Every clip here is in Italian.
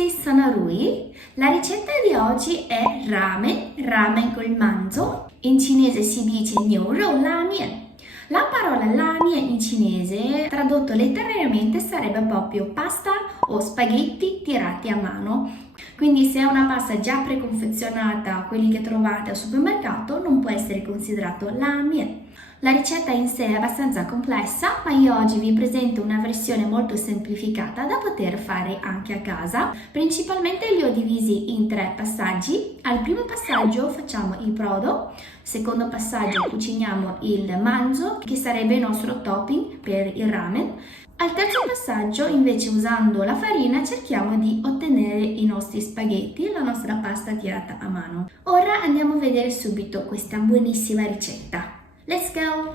ragazzi, sono Rui. La ricetta di oggi è ramen col manzo. In cinese si dice niu rou la mian. La parola la mian in cinese, tradotto letteralmente, sarebbe proprio pasta o spaghetti tirati a mano. Quindi se è una pasta già preconfezionata, quelli che trovate al supermercato, non può essere considerato la mian. La ricetta in sé è abbastanza complessa, ma io oggi vi presento una versione molto semplificata da poter fare anche a casa. Principalmente li ho divisi in 3 passaggi. Al primo passaggio facciamo il brodo, secondo passaggio cuciniamo il manzo, che sarebbe il nostro topping per il ramen. Al terzo passaggio, invece, usando la farina, cerchiamo di ottenere i nostri spaghetti, la nostra pasta tirata a mano. Ora andiamo a vedere subito questa buonissima ricetta. Let's go!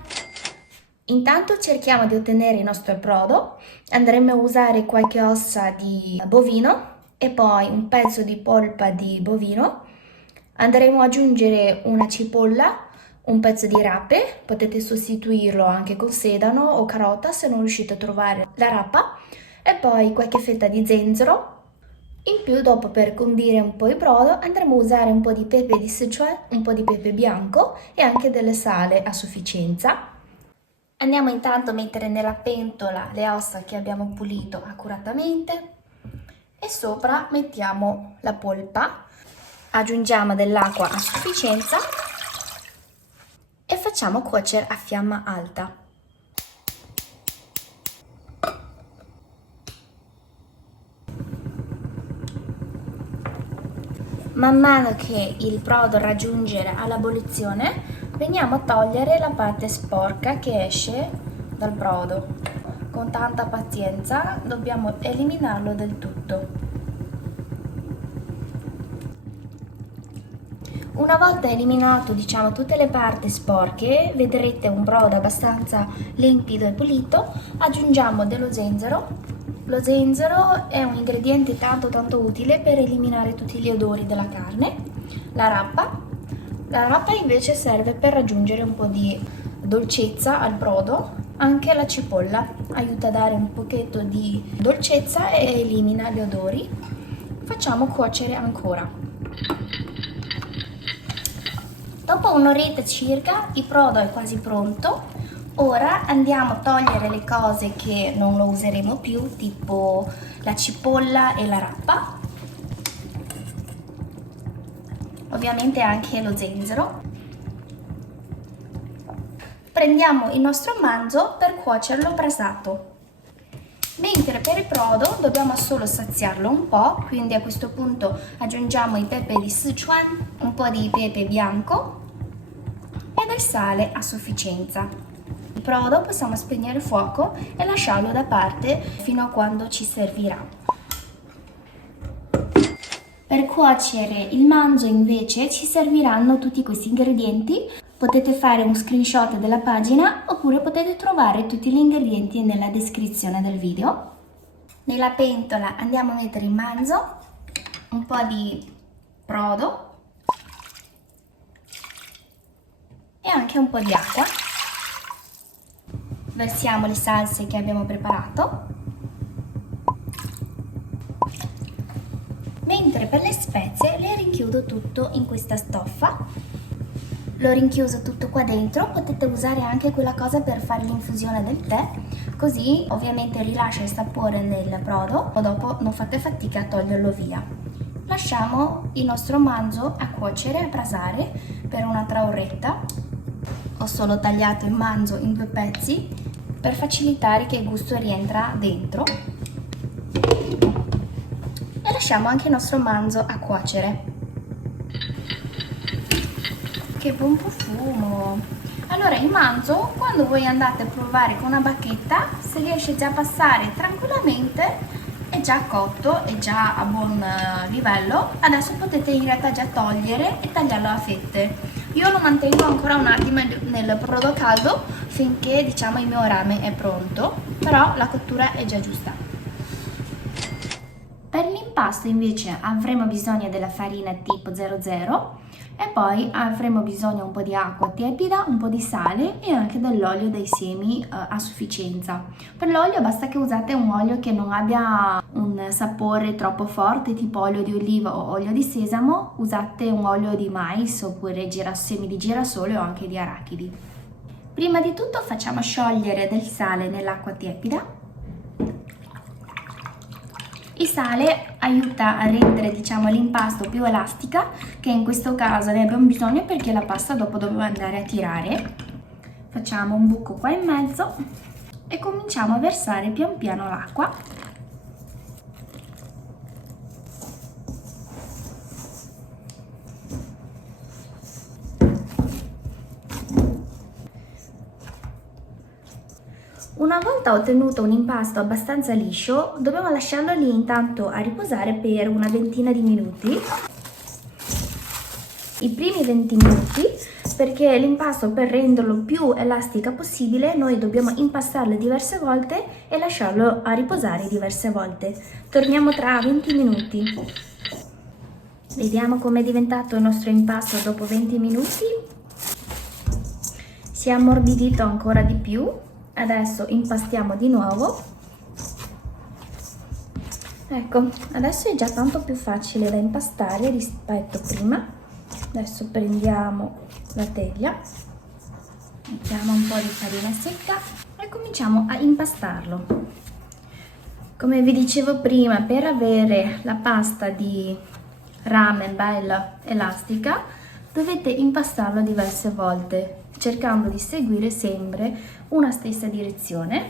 Intanto cerchiamo di ottenere il nostro brodo. Andremo a usare qualche ossa di bovino e poi un pezzo di polpa di bovino. Andremo ad aggiungere una cipolla, un pezzo di rape, potete sostituirlo anche con sedano o carota se non riuscite a trovare la rapa, e poi qualche fetta di zenzero. In più, dopo, per condire un po' il brodo, andremo a usare un po' di pepe di Sichuan, un po' di pepe bianco e anche del sale a sufficienza. Andiamo intanto a mettere nella pentola le ossa che abbiamo pulito accuratamente e sopra mettiamo la polpa, aggiungiamo dell'acqua a sufficienza e facciamo cuocere a fiamma alta. Man mano che il brodo raggiungerà all'ebollizione, veniamo a togliere la parte sporca che esce dal brodo. Con tanta pazienza dobbiamo eliminarlo del tutto. Una volta eliminato, tutte le parti sporche, vedrete un brodo abbastanza limpido e pulito. Aggiungiamo dello zenzero. Lo zenzero è un ingrediente tanto utile per eliminare tutti gli odori della carne. La rapa invece serve per raggiungere un po' di dolcezza al brodo. Anche la cipolla aiuta a dare un pochetto di dolcezza e elimina gli odori. Facciamo cuocere ancora. Dopo un'oretta circa il brodo è quasi pronto. Ora andiamo a togliere le cose che non lo useremo più, tipo la cipolla e la rapa, ovviamente anche lo zenzero. Prendiamo il nostro manzo per cuocerlo brasato. Mentre per il brodo dobbiamo solo saziarlo un po', quindi a questo punto aggiungiamo il pepe di Sichuan, un po' di pepe bianco e del sale a sufficienza. Il brodo possiamo spegnere il fuoco e lasciarlo da parte fino a quando ci servirà. Per cuocere il manzo invece ci serviranno tutti questi ingredienti. Potete fare un screenshot della pagina oppure potete trovare tutti gli ingredienti nella descrizione del video. Nella pentola andiamo a mettere il manzo, un po' di brodo e anche un po' di acqua. Versiamo le salse che abbiamo preparato. Mentre per le spezie le rinchiudo tutto in questa stoffa. L'ho rinchiuso tutto qua dentro, potete usare anche quella cosa per fare l'infusione del tè, così ovviamente rilascia il sapore nel brodo o dopo non fate fatica a toglierlo via. Lasciamo il nostro manzo a cuocere, a brasare per un'altra oretta. Ho solo tagliato il manzo in 2 pezzi per facilitare che il gusto rientra dentro e lasciamo anche il nostro manzo a cuocere. Che buon profumo! Allora il manzo, quando voi andate a provare con una bacchetta, se riesce già a passare tranquillamente, è già cotto, è già a buon livello. Adesso potete in realtà già togliere e tagliarlo a fette. Io lo mantengo ancora un attimo nel brodo caldo finché il mio ramen è pronto, però la cottura è già giusta. Per l'impasto invece avremo bisogno della farina tipo 00. E poi avremo bisogno un po' di acqua tiepida, un po' di sale e anche dell'olio dei semi a sufficienza. Per l'olio basta che usate un olio che non abbia un sapore troppo forte, tipo olio di oliva o olio di sesamo, usate un olio di mais oppure semi di girasole o anche di arachidi. Prima di tutto facciamo sciogliere del sale nell'acqua tiepida. Il sale aiuta a rendere, diciamo, l'impasto più elastica, che in questo caso ne abbiamo bisogno perché la pasta dopo dobbiamo andare a tirare. Facciamo un buco qua in mezzo e cominciamo a versare pian piano l'acqua. Una volta ottenuto un impasto abbastanza liscio, dobbiamo lasciarlo lì intanto a riposare per una ventina di minuti. I primi 20 minuti, perché l'impasto, per renderlo più elastica possibile, noi dobbiamo impastarlo diverse volte e lasciarlo a riposare diverse volte. Torniamo tra 20 minuti. Vediamo com'è diventato il nostro impasto dopo 20 minuti. Si è ammorbidito ancora di più. Adesso impastiamo di nuovo. Ecco, adesso è già tanto più facile da impastare rispetto a prima. Adesso prendiamo la teglia, mettiamo un po' di farina secca e cominciamo a impastarlo. Come vi dicevo prima, per avere la pasta di ramen bella elastica, dovete impastarlo diverse volte, cercando di seguire sempre una stessa direzione,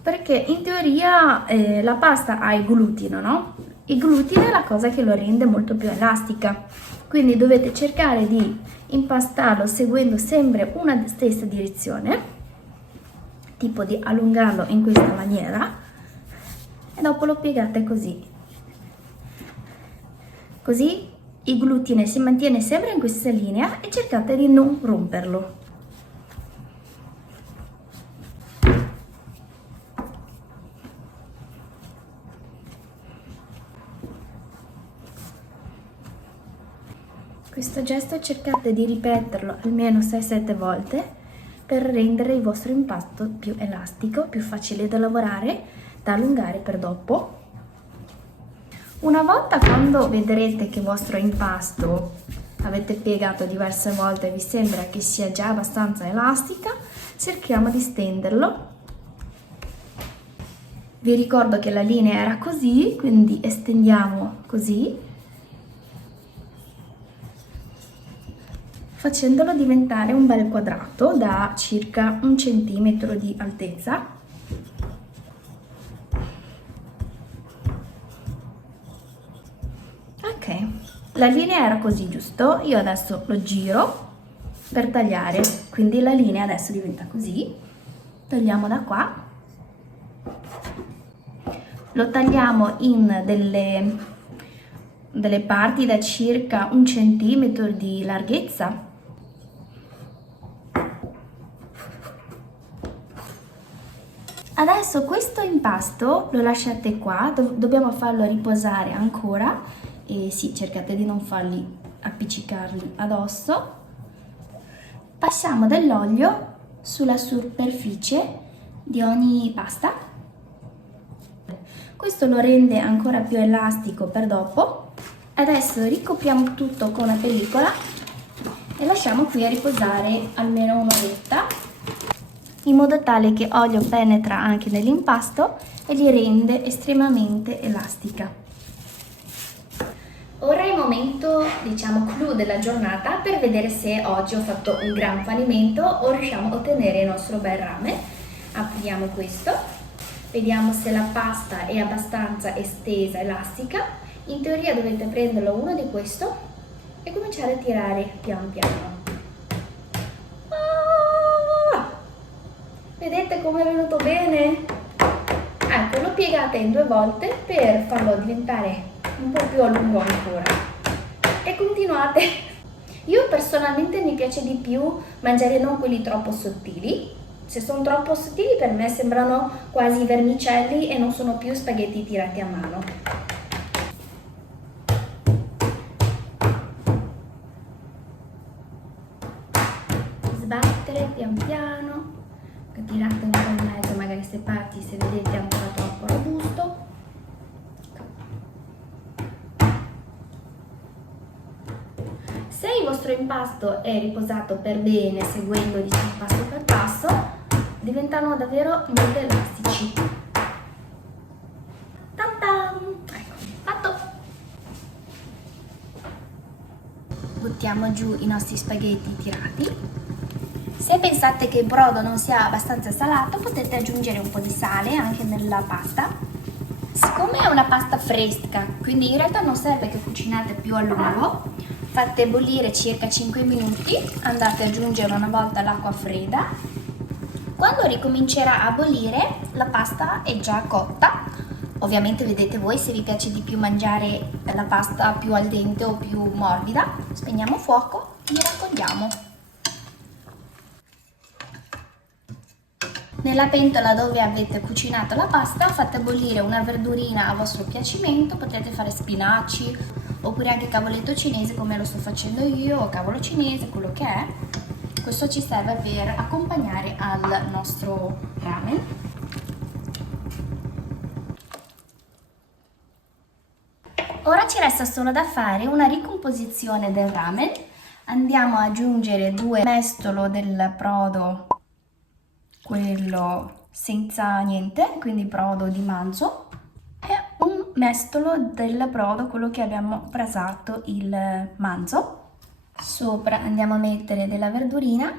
perché in teoria la pasta ha il glutine, no? Il glutine è la cosa che lo rende molto più elastica, quindi dovete cercare di impastarlo seguendo sempre una stessa direzione, tipo di allungarlo in questa maniera e dopo lo piegate così. Così il glutine si mantiene sempre in questa linea e cercate di non romperlo. Questo gesto cercate di ripeterlo almeno 6-7 volte per rendere il vostro impasto più elastico, più facile da lavorare, da allungare per dopo. Una volta, quando vedrete che il vostro impasto avete piegato diverse volte e vi sembra che sia già abbastanza elastica, cerchiamo di stenderlo. Vi ricordo che la linea era così, quindi estendiamo così, facendolo diventare un bel quadrato da circa 1 centimetro di altezza. Ok, la linea era così, giusto? Io adesso lo giro per tagliare, quindi la linea adesso diventa così. Tagliamo da qua, lo tagliamo in delle parti da circa 1 centimetro di larghezza. Adesso questo impasto lo lasciate qua, dobbiamo farlo riposare ancora e sì, cercate di non farli appiccicarli addosso. Passiamo dell'olio sulla superficie di ogni pasta. Questo lo rende ancora più elastico per dopo. Adesso ricopriamo tutto con una pellicola e lasciamo qui a riposare almeno un'oretta, in modo tale che l'olio penetra anche nell'impasto e li rende estremamente elastica. Ora è il momento, diciamo, clou della giornata per vedere se oggi ho fatto un gran fallimento o riusciamo a ottenere il nostro bel ramen. Apriamo questo, vediamo se la pasta è abbastanza estesa, elastica. In teoria dovete prenderlo uno di questo e cominciare a tirare pian piano. Vedete come è venuto bene? Ecco, lo piegate in 2 volte per farlo diventare un po' più a lungo ancora. E continuate. Io personalmente mi piace di più mangiare non quelli troppo sottili. Se sono troppo sottili per me sembrano quasi vermicelli e non sono più spaghetti tirati a mano. sbattere pian piano, tirate un po' in mezzo magari se parti, se vedete è ancora troppo robusto. Se il vostro impasto è riposato per bene, seguendo diciamo passo per passo, diventano davvero molto elastici. Tan tan! Ecco, fatto! Buttiamo giù i nostri spaghetti tirati. Se pensate che il brodo non sia abbastanza salato, potete aggiungere un po' di sale anche nella pasta. Siccome è una pasta fresca, quindi in realtà non serve che cucinate più a lungo, fate bollire circa 5 minuti, andate ad aggiungere una volta l'acqua fredda. Quando ricomincerà a bollire, la pasta è già cotta. Ovviamente vedete voi se vi piace di più mangiare la pasta più al dente o più morbida. Spegniamo fuoco e raccogliamo. Nella pentola dove avete cucinato la pasta fate bollire una verdurina a vostro piacimento, potete fare spinaci oppure anche cavoletto cinese come lo sto facendo io, o cavolo cinese, quello che è. Questo ci serve per accompagnare al nostro ramen. Ora ci resta solo da fare una ricomposizione del ramen. Andiamo ad aggiungere 2 mestolo del brodo, quello senza niente, quindi brodo di manzo, e un mestolo del brodo, quello che abbiamo brasato il manzo. Sopra andiamo a mettere della verdurina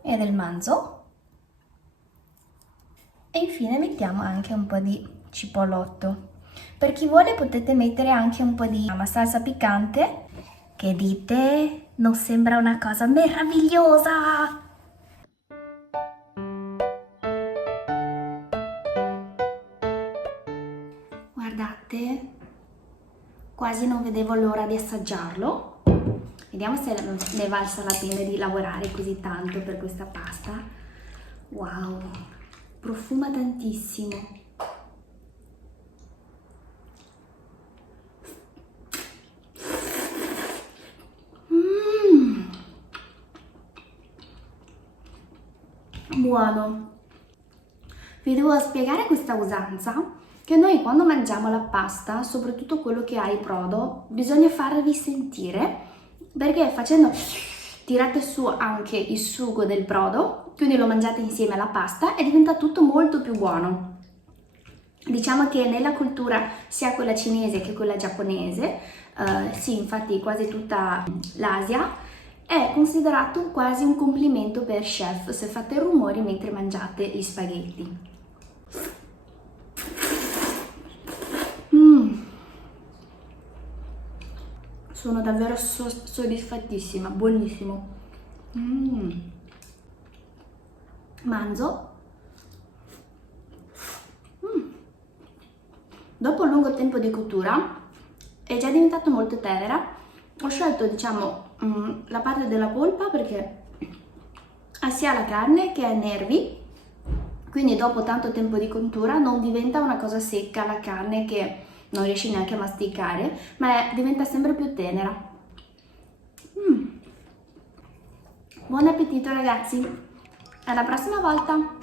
e del manzo e infine mettiamo anche un po' di cipollotto. Per chi vuole potete mettere anche un po' di salsa piccante. Che dite? Non sembra una cosa meravigliosa? Guardate, quasi non vedevo l'ora di assaggiarlo. Vediamo se ne è valsa la pena di lavorare così tanto per questa pasta. Wow, profuma tantissimo. Buono. Vi devo spiegare questa usanza che noi quando mangiamo la pasta, soprattutto quello che ha il brodo, bisogna farvi sentire, perché facendo tirate su anche il sugo del brodo, quindi lo mangiate insieme alla pasta e diventa tutto molto più buono. Diciamo che nella cultura sia quella cinese che quella giapponese, sì, infatti quasi tutta l'Asia, è considerato quasi un complimento per chef se fate rumori mentre mangiate gli spaghetti. Sono davvero soddisfattissima, buonissimo. Manzo. Dopo un lungo tempo di cottura è già diventato molto tenera. Ho scelto, diciamo, la parte della polpa perché ha sia la carne che ha i nervi, quindi dopo tanto tempo di cottura non diventa una cosa secca la carne che non riesci neanche a masticare, ma diventa sempre più tenera. Buon appetito ragazzi, alla prossima volta!